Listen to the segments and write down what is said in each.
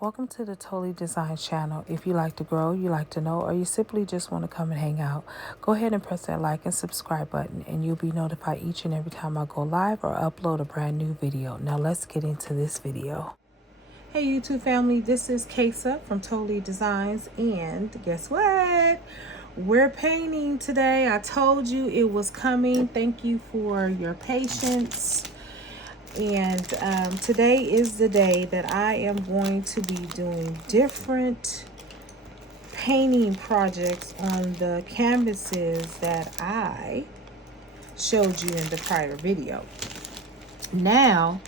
Welcome to the Totally Design channel. If you like to grow, you like to know, or you simply just want to come and hang out, go ahead and press that like and subscribe button and you'll be notified each and every time I go live or upload a brand new video. Now let's get into this video. Hey YouTube family, this is Kesa from Totally Designs, and guess what? We're painting today. I told you it was coming. Thank you for your patience. And today is the day that I am going to be doing different painting projects on the canvases that I showed you in the prior video. Now,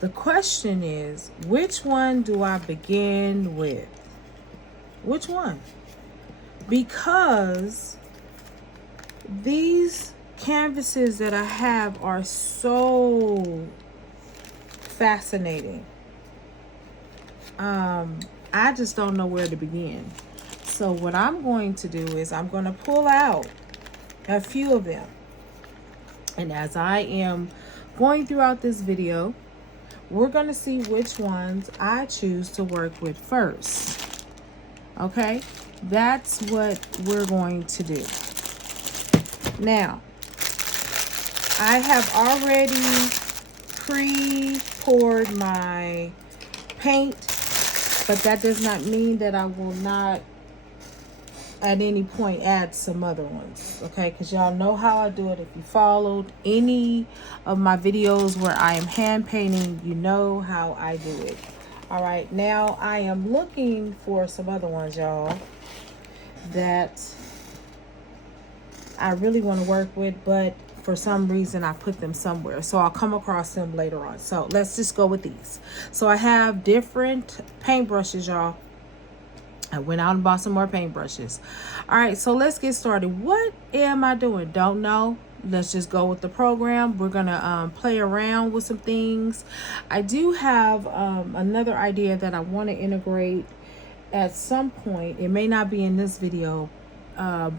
the question is, which one do I begin with? Which one? Because these canvases that I have are so fascinating. I just don't know where to begin. So what I'm going to do is I'm going to pull out a few of them. And as I am going throughout this video, we're going to see which ones I choose to work with first. Okay? That's what we're going to do. Now, I have already pre-poured my paint, but that does not mean that I will not at any point add some other ones, okay? Because y'all know how I do it. If you followed any of my videos where I am hand painting, you know how I do it. All right, now I am looking for some other ones, y'all, that I really want to work with, but for some reason I put them somewhere, so I'll come across them later on. So let's just go with these. So I have different paintbrushes, y'all. I went out and bought some more paintbrushes. All right, so let's get started. What am I doing? Don't know. Let's just go with the program. We're gonna play around with some things. I do have another idea that I want to integrate at some point. It may not be in this video,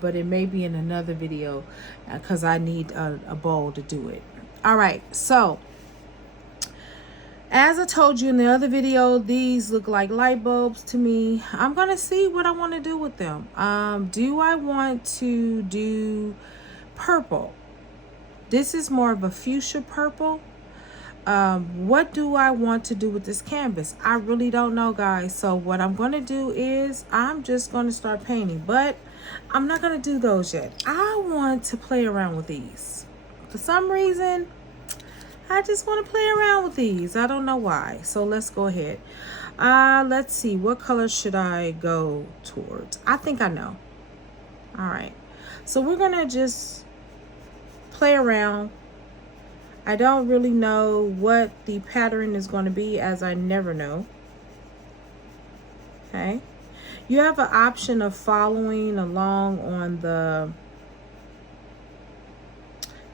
but it may be in another video because I need a bowl to do it. All right, so as I told you in the other video, these look like light bulbs to me. I'm gonna see what I want to do with them. Do I want to do purple? This is more of a fuchsia purple. What do I want to do with this canvas? I really don't know, guys. So what I'm going to do is I'm just going to start painting, but I'm not going to do those yet. I want to play around with these. For some reason, I just want to play around with these. I don't know why. So let's go ahead. Let's see. What color should I go towards? I think I know. All right. So we're going to just play around. I don't really know what the pattern is going to be, as I never know. Okay. You have an option of following along on the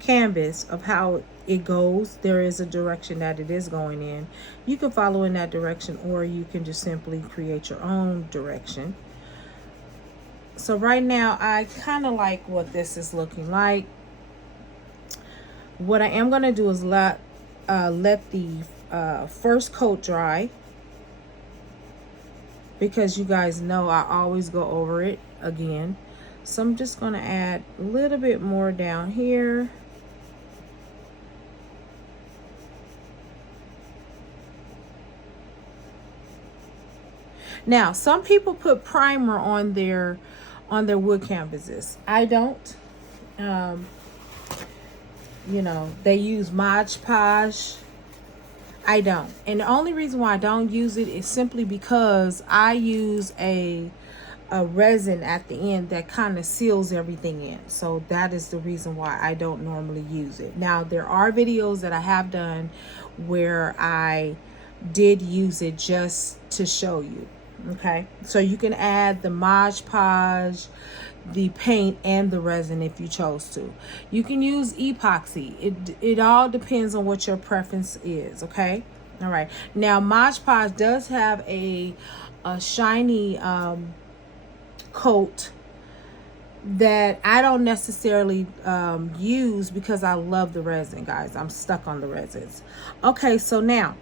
canvas of how it goes. There is a direction that it is going in. You can follow in that direction, or you can just simply create your own direction. So right now, I kind of like what this is looking like. What I am going to do is let the first coat dry, because you guys know I always go over it again. So I'm just going to add a little bit more down here. Now, some people put primer on their wood canvases. I don't. You know, they use Mod Podge. I don't. And the only reason why I don't use it is simply because I use a resin at the end that kind of seals everything in. So that is the reason why I don't normally use it. Now, there are videos that I have done where I did use it just to show you. Okay, so you can add the Mod Podge, the paint, and the resin if you chose to. You can use epoxy. It all depends on what your preference is. Okay, all right. Now, Mod Podge does have a shiny coat that I don't necessarily use because I love the resin, guys. I'm stuck on the resins. Okay, so now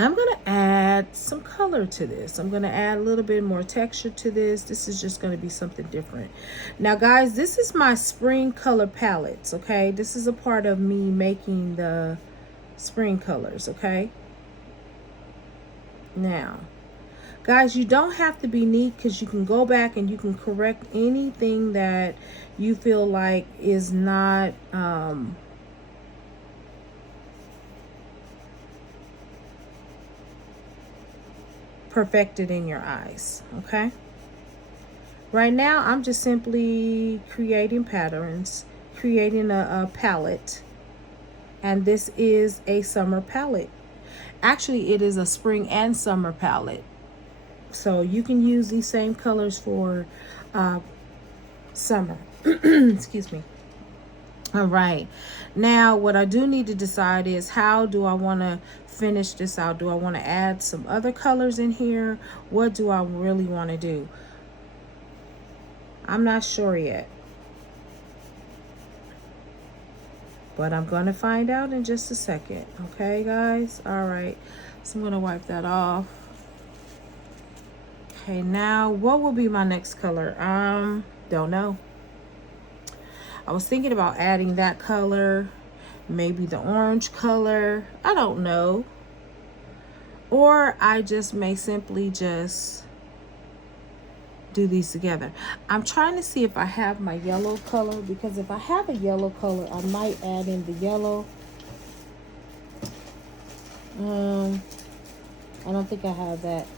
I'm going to add some color to this. I'm going to add a little bit more texture to this. This is just going to be something different. Now, guys, this is my spring color palettes, okay? This is a part of me making the spring colors, okay? Now, guys, you don't have to be neat, because you can go back and you can correct anything that you feel like is not perfected in your eyes, okay? Right now, I'm just simply creating patterns, creating a palette, and this is a summer palette. Actually, it is a spring and summer palette. So you can use these same colors for summer. Excuse me. All right. Now, what I do need to decide is, how do I want to finish this out? Do I want to add some other colors in here? What do I really want to do? I'm not sure yet, but I'm going to find out in just a second. Okay, guys? All right. So I'm going to wipe that off. Okay, now what will be my next color? Don't know. I was thinking about adding that color, maybe the orange color. I don't know. Or I just may simply just do these together. I'm trying to see if I have my yellow color, because if I have a yellow color, I might add in the yellow. I don't think I have that.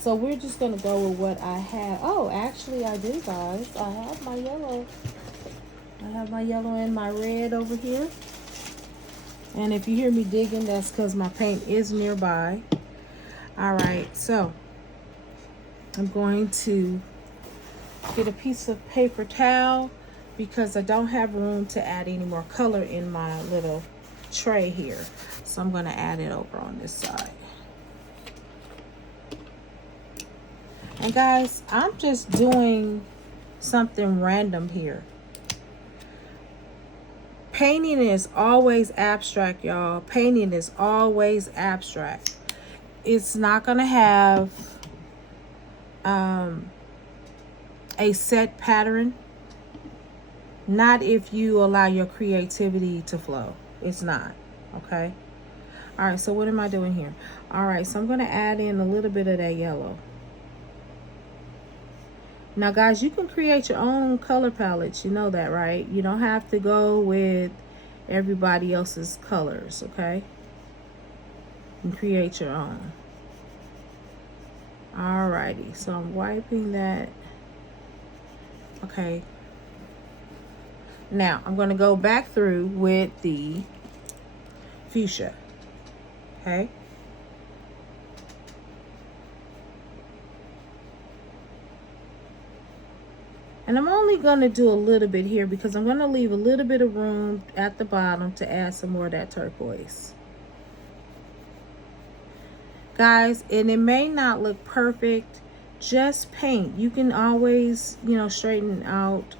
So we're just going to go with what I have. Oh, actually I do, guys. I have my yellow. I have my yellow and my red over here. And if you hear me digging, that's because my paint is nearby. All right, so I'm going to get a piece of paper towel, because I don't have room to add any more color in my little tray here. So I'm going to add it over on this side. And guys, I'm just doing something random here. Painting is always abstract, y'all. Painting is always abstract. It's not going to have a set pattern. Not if you allow your creativity to flow. It's not. Okay? All right, so what am I doing here? All right, so I'm going to add in a little bit of that yellow. Now, guys, you can create your own color palettes. You know that, right? You don't have to go with everybody else's colors, okay? You can create your own. Alrighty, so I'm wiping that. Okay. Now, I'm going to go back through with the fuchsia, okay? And I'm only going to do a little bit here, because I'm going to leave a little bit of room at the bottom to add some more of that turquoise. Guys, and it may not look perfect. Just paint. You can always, straighten out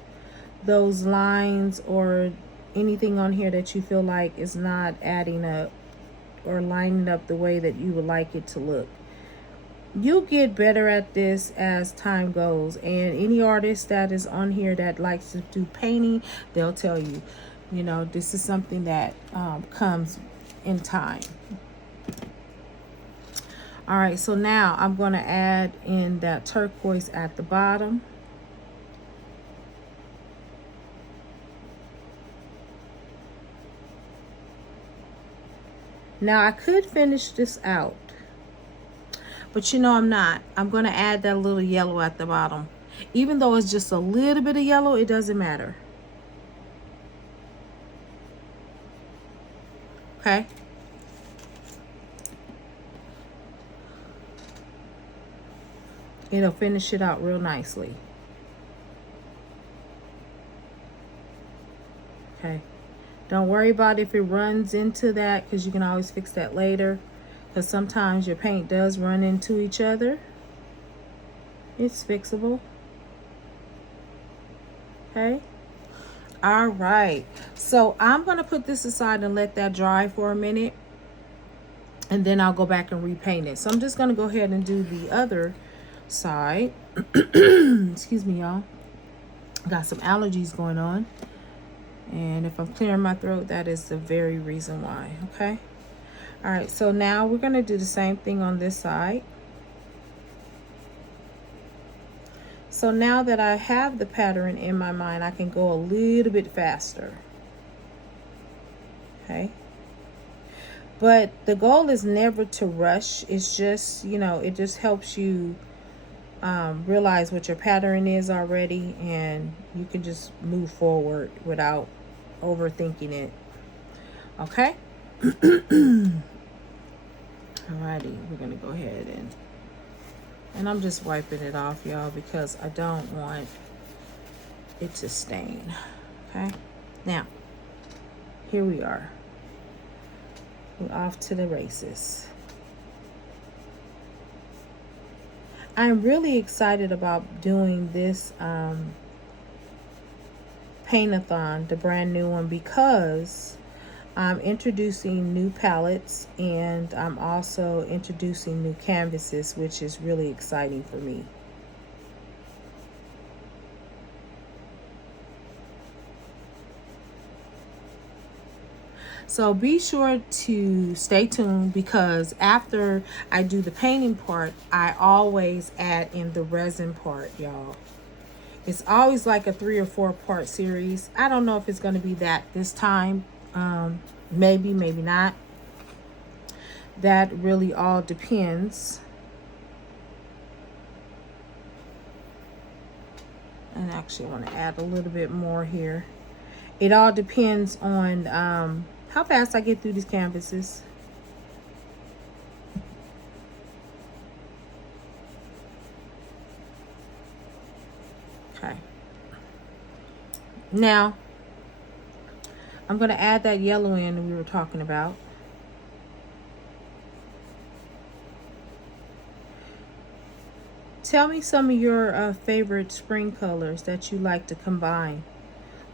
those lines or anything on here that you feel like is not adding up or lining up the way that you would like it to look. You'll get better at this as time goes, and any artist that is on here that likes to do painting, they'll tell you, this is something that comes in time. All right, so now I'm going to add in that turquoise at the bottom. Now I could finish this out, but I'm not. I'm going to add that little yellow at the bottom. Even though it's just a little bit of yellow, it doesn't matter. Okay? It'll finish it out real nicely. Okay. Don't worry about if it runs into that, because you can always fix that later. Because sometimes your paint does run into each other. It's fixable. Okay. All right. So I'm going to put this aside and let that dry for a minute. and then I'll go back and repaint it. So I'm just going to go ahead and do the other side. Excuse me, y'all. Got some allergies going on. And if I'm clearing my throat, that is the very reason why, okay? All right, so now we're going to do the same thing on this side. So now that I have the pattern in my mind, I can go a little bit faster. Okay. But the goal is never to rush. It's just, you know, it just helps you realize what your pattern is already, and you can just move forward without overthinking it. Okay. Alrighty, we're gonna go ahead and I'm just wiping it off, y'all, because I don't want it to stain. Okay, now here we are. We're off to the races. I'm really excited about doing this paint-a-thon, the brand new one, because I'm introducing new palettes and I'm also introducing new canvases, which is really exciting for me. So be sure to stay tuned, because after I do the painting part, I always add in the resin part, y'all. It's always like a 3 or 4 part series. I don't know if it's going to be that this time. Maybe, maybe not. That really all depends. And actually I want to add a little bit more here. It all depends on how fast I get through these canvases. Okay. Now, I'm going to add that yellow in that we were talking about. Tell me some of your favorite spring colors that you like to combine.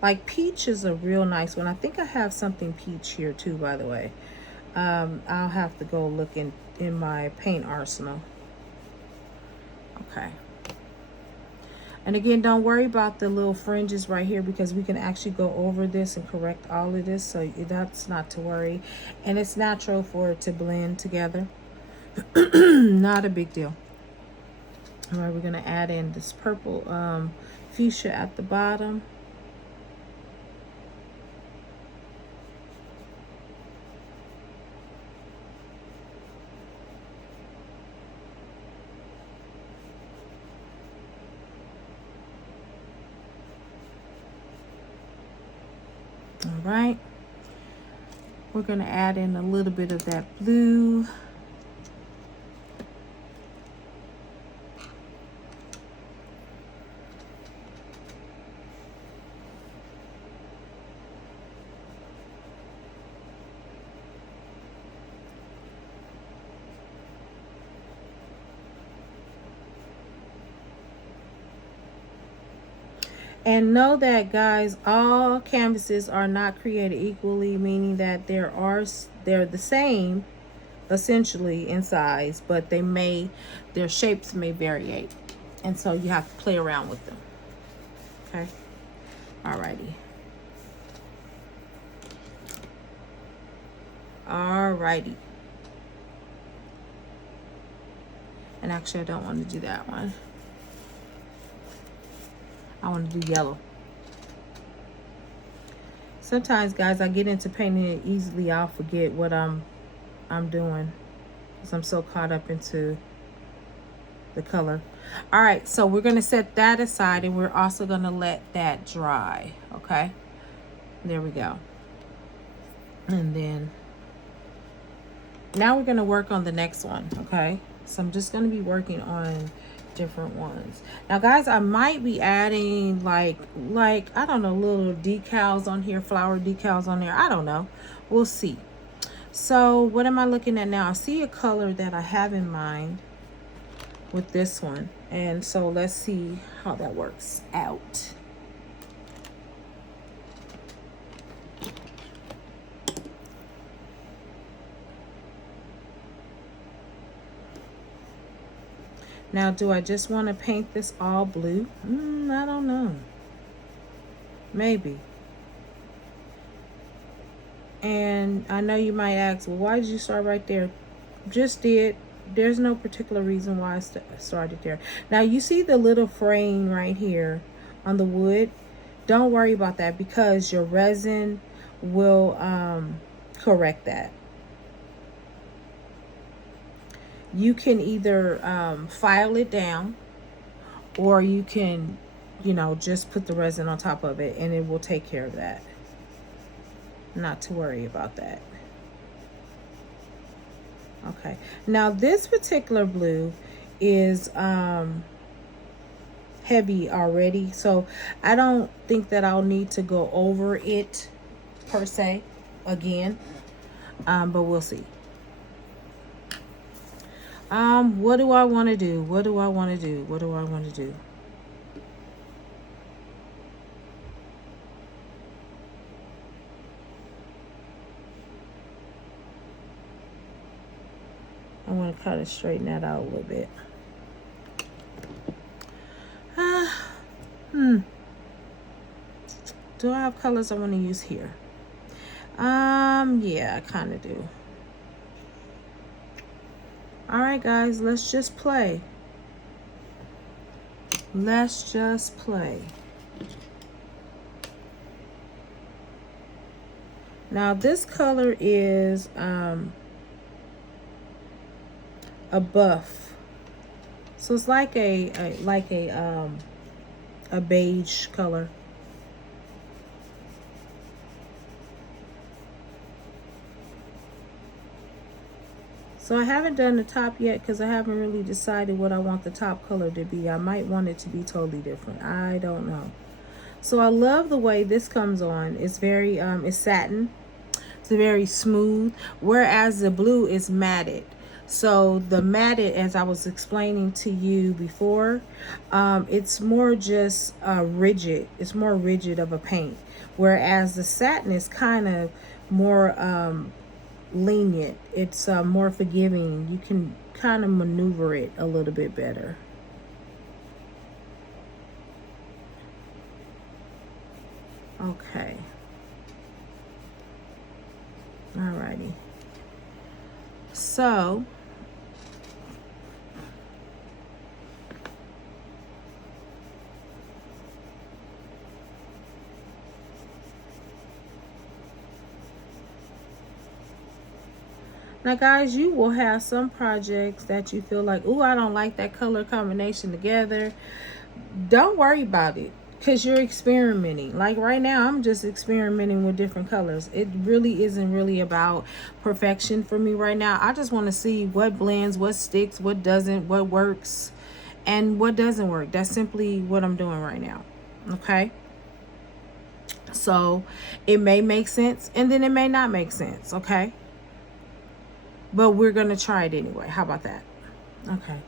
Like peach is a real nice one. I think I have something peach here too, by the way. I'll have to go look in my paint arsenal. Okay. And again, don't worry about the little fringes right here, because we can actually go over this and correct all of this. So that's not to worry. And it's natural for it to blend together. Not a big deal. All right, we're going to add in this purple fuchsia at the bottom. All right, we're going to add in a little bit of that blue. And know that, guys, all canvases are not created equally, meaning that they're the same essentially in size, but their shapes may vary, and so you have to play around with them. Okay. Alrighty. Alrighty. And actually I don't want to do that one. I want to do yellow. Sometimes, guys, I get into painting it easily. I'll forget what I'm doing, because I'm so caught up into the color. All right, so we're going to set that aside, and we're also going to let that dry. Okay, there we go. And then now we're going to work on the next one. Okay, so I'm just going to be working on different ones. Now, guys, I might be adding like I don't know, little decals on here, flower decals on there. I don't know, we'll see. So what am I looking at now? I see a color that I have in mind with this one, and so let's see how that works out. Now, do I just want to paint this all blue? I don't know. Maybe. And I know you might ask, well, why did you start right there? Just did. There's no particular reason why I started there. Now, you see the little frame right here on the wood? Don't worry about that because your resin will correct that. You can either file it down, or you can, you know, just put the resin on top of it and it will take care of that. Not to worry about that. Okay, now this particular blue is heavy already, so I don't think that I'll need to go over it per se again, but we'll see. What do I want to do? What do I want to do? What do I want to do? I want to kind of straighten that out a little bit. Do I have colors I want to use here? Yeah, I kind of do. All right, guys, let's just play. Let's just play. Now, this color is a buff, so it's like a beige color. So I haven't done the top yet because I haven't really decided what I want the top color to be. I might want it to be totally different. I don't know. So I love the way this comes on. It's very it's satin. It's very smooth, whereas the blue is matted. So the matted, as I was explaining to you before, it's more just rigid. It's more rigid of a paint, whereas the satin is kind of more lenient. It's more forgiving. You can kind of maneuver it a little bit better. Okay. Alrighty. So now, guys, you will have some projects that you feel like, oh, I don't like that color combination together. Don't worry about it, because you're experimenting. Like right now, I'm just experimenting with different colors. It really isn't really about perfection for me right now. I just want to see what blends, what sticks, what doesn't, what works, and what doesn't work. That's simply what I'm doing right now. Okay? So it may make sense, and then it may not make sense. Okay? But we're going to try it anyway. How about that? Okay.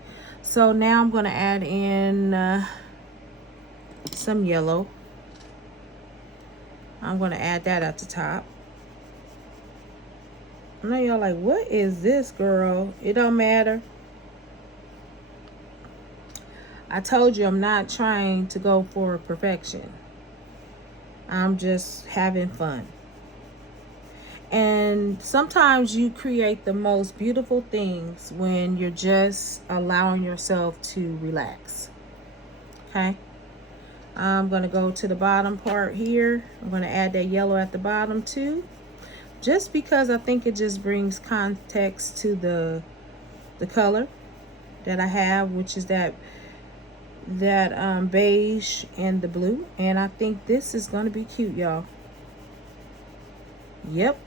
So now I'm going to add in some yellow. I'm going to add that at the top. I know y'all like, what is this, girl? It don't matter. I told you I'm not trying to go for perfection. I'm just having fun. And sometimes you create the most beautiful things when you're just allowing yourself to relax. Okay. I'm going to go to the bottom part here. I'm going to add that yellow at the bottom too. Just because I think it just brings context to the color that I have, which is that beige and the blue. And I think this is going to be cute, y'all. Yep.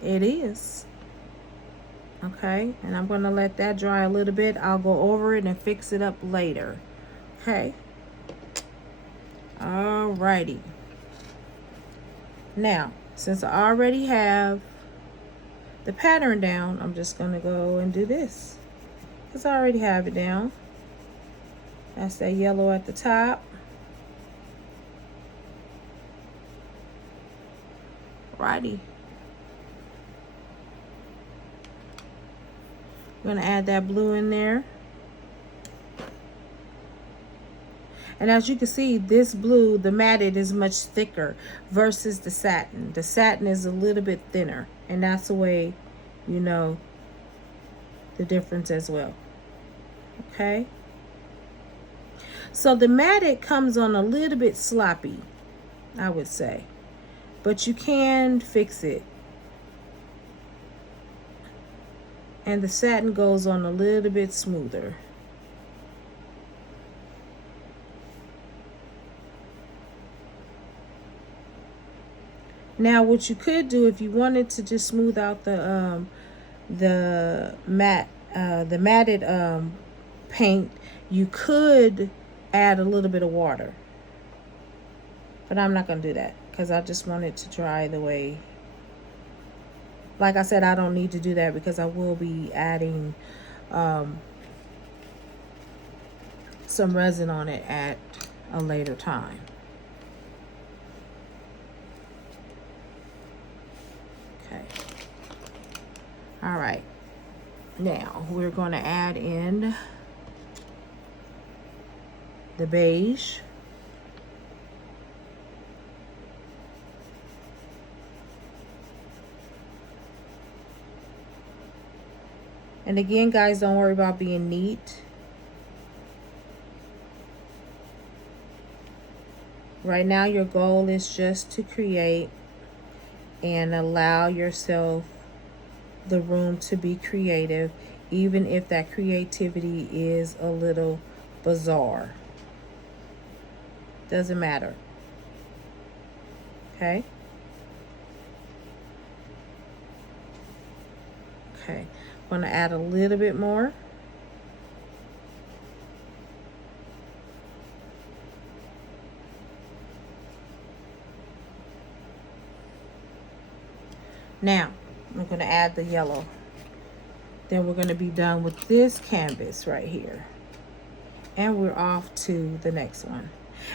It is. Okay, and I'm going to let that dry a little bit. I'll go over it and fix it up later. Okay. Alrighty. Now, since I already have the pattern down, I'm just going to go and do this, because I already have it down. That's that yellow at the top. Righty. I'm going to add that blue in there. And as you can see, this blue, the matted, is much thicker versus the satin. The satin is a little bit thinner, and that's the way you know the difference as well. Okay, so the matted comes on a little bit sloppy, I would say, but you can fix it. And the satin goes on a little bit smoother. Now, what you could do if you wanted to just smooth out the matted paint, you could add a little bit of water. But I'm not going to do that because I just want it to dry the way. Like I said, I don't need to do that because I will be adding some resin on it at a later time. Okay. All right. Now we're going to add in the beige. And again, guys, don't worry about being neat. Right now, your goal is just to create and allow yourself the room to be creative, even if that creativity is a little bizarre. Doesn't matter. Okay? Okay. I'm going to add a little bit more. Now, I'm going to add the yellow. Then we're going to be done with this canvas right here. And we're off to the next one.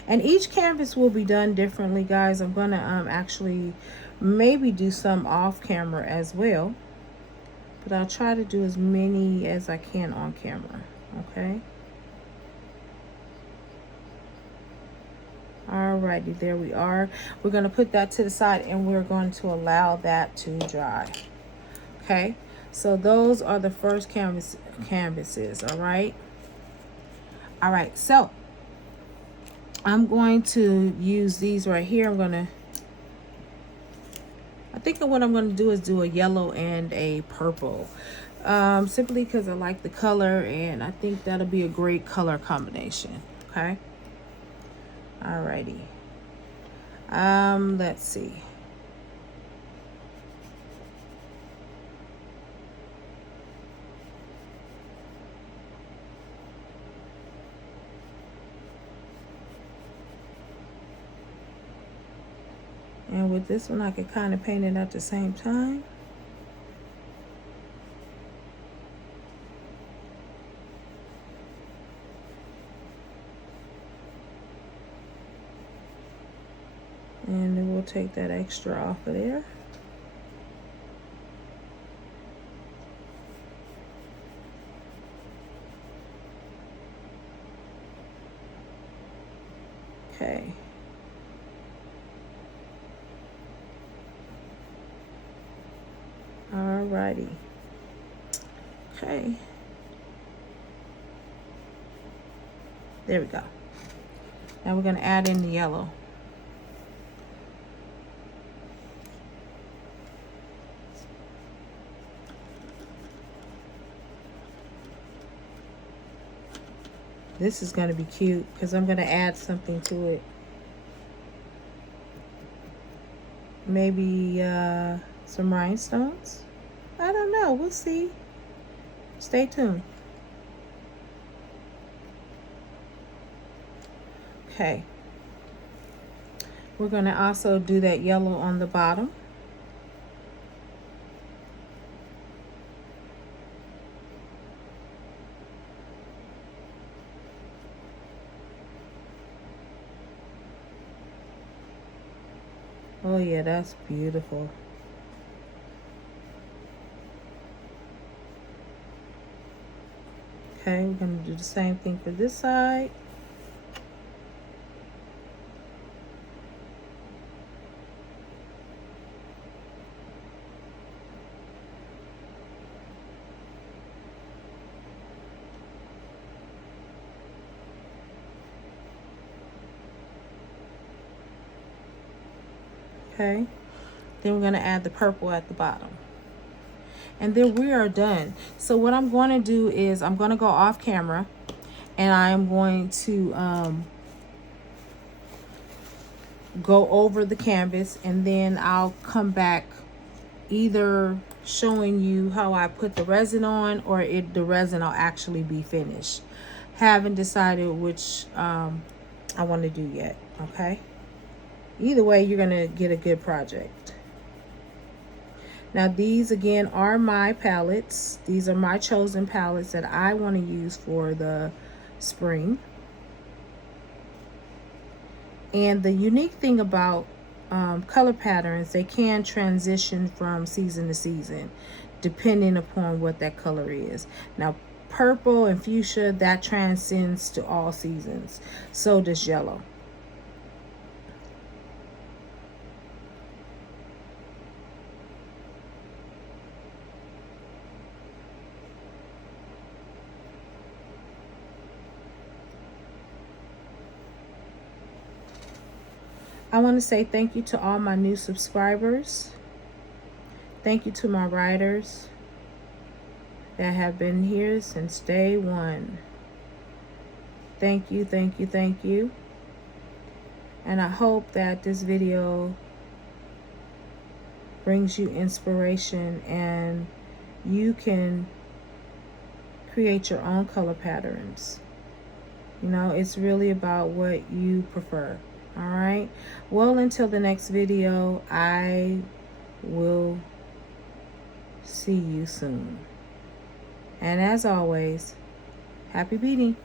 And each canvas will be done differently, guys. I'm going to actually maybe do some off camera as well. But I'll try to do as many as I can on camera, okay? Alrighty, there we are. We're going to put that to the side and we're going to allow that to dry. Okay, so those are the first canvases, all right? All right, so I'm going to use these right here. I think what I'm going to do is do a yellow and a purple. Simply because I like the color and I think that'll be a great color combination, okay? Alrighty. Let's see. And with this one, I could kind of paint it at the same time. And then we'll take that extra off of there. Okay. Alrighty. Okay. There we go. Now we're going to add in the yellow. This is going to be cute because I'm going to add something to it. Maybe some rhinestones. I don't know. We'll see. Stay tuned. Okay. We're going to also do that yellow on the bottom. Oh yeah, that's beautiful. Okay, we're going to do the same thing for this side. Okay. Then we're going to add the purple at the bottom. And then we are done. So what I'm going to do is I'm going to go off camera and I'm going to go over the canvas, and then I'll come back either showing you how I put the resin on, or the resin will actually be finished. Haven't decided which I want to do yet. Okay. Either way, you're going to get a good project. Now these again are my palettes. These are my chosen palettes that I want to use for the spring. And the unique thing about color patterns, they can transition from season to season depending upon what that color is. Now purple and fuchsia, that transcends to all seasons. So does yellow. I want to say thank you to all my new subscribers. Thank you to my writers that have been here since day one. Thank you, thank you, thank you. And I hope that this video brings you inspiration and you can create your own color patterns. You know, it's really about what you prefer. All right. Well, until the next video, I will see you soon. And as always, happy beading.